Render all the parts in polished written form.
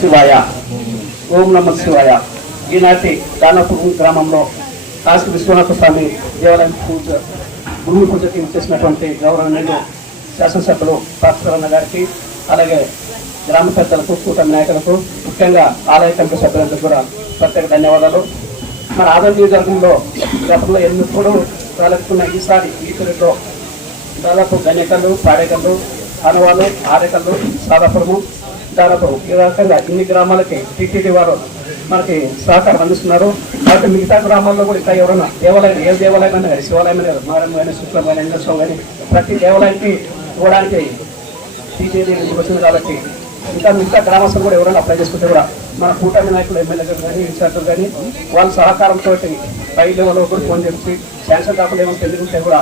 శివాయ. ఓం నమ శివాయ. ఈనాటి దానాపూర్ గ్రామంలో కాశీ విశ్వనాథ స్వామి దేవాలయం భూమి పూజకి చేసినటువంటి గౌరవనీయులు శాసనసభ్యులు భాస్కరన్న గారికి, అలాగే గ్రామ పెద్దలకు, కూటమి నాయకులకు, ముఖ్యంగా ఆలయ కమిటీ సభ్యులందరూ కూడా ప్రత్యేక ధన్యవాదాలు. మన ఆదరణ నియోజకవర్గంలో గతంలో ఎన్నప్పుడు తలెత్తుకున్న ఈసారి ఈ పీరియడ్లో దాదాపు గణ్యకళ్ళు, పాడేకళ్ళు, అనవాళ్ళు, ఆరేకళ్ళు, సాదాపురము, దాదాపు ఈ రకంగా ఇన్ని గ్రామాలకి టీటీడీ వారు మనకి సహకారం అందిస్తున్నారు. కాబట్టి మిగతా గ్రామాల్లో కూడా ఇంకా ఎవరైనా దేవాలయం, ఏ దేవాలయం అయినా కానీ, శివాలయం అయినా, మారం కానీ, శుక్లం కానీ, ఇంద్రస్వామి కానీ, ప్రతి దేవాలయానికి ఇవ్వడానికి టీటీడీ వచ్చింది. కాబట్టి ఇంకా మిగతా గ్రామస్తులు కూడా ఎవరైనా అప్లై చేసుకుంటే కూడా మన కూటమి నాయకులు, ఎమ్మెల్యేలు కానీ, ఇన్ఛార్జీలు కానీ వాళ్ళ సహకారంతో పై లెవెల్లో కూడా ఫోన్ చేసి శాంక్షన్ కాకుండా ఏమైనా తెలియకుంటే కూడా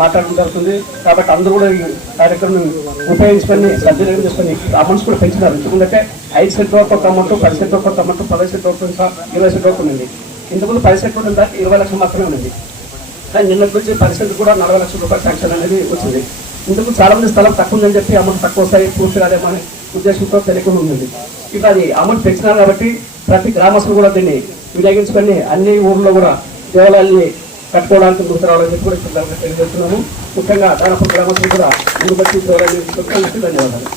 మాట్లాడడం జరుగుతుంది. కాబట్టి అందరూ కూడా ఈ కార్యక్రమం ఉపయోగించుకొని సద్వినియోగం చేసుకొని అమౌంట్స్ కూడా పెంచినారు. ఎందుకంటే 5 సెంట్ల వరకు ఒక అమౌంట్, 10 సెంట్ల వరకు ఒక అమౌంట్, 10 సెంట్ల వరకు ఇంకా 20 సెంట్ల వరకు ఉంది. ఇంతకుముందు 10 సెంట్లు ఉన్న దాకా 20 లక్షలు మాత్రమే ఉంది. కానీ నిన్నటి నుంచి 10 సెంట్లు కూడా 40 లక్షల రూపాయలు శాంక్షన్ అనేది వచ్చింది. ఇందుకు చాలా మంది స్థలం తక్కువ ఉందని చెప్పి అమౌంట్ తక్కువ వస్తాయి, పూర్తి కాదేమో అనే ఉద్దేశంతో తెలియకుండా ఉంది. ఇప్పుడు అది అమౌంట్ పెంచినారు కాబట్టి ప్రతి గ్రామస్తులు కూడా దీన్ని వినియోగించుకొని అన్ని ఊర్లో కూడా దేవాలయాల్ని కట్టుకోవడానికి ముందుకు రావాలని చెప్పి కూడా తెలియజేస్తున్నాము. ముఖ్యంగా దాదాపు గ్రామస్తులు కూడా ముందు వచ్చి దేవాలయాన్ని ధన్యవాదాలు.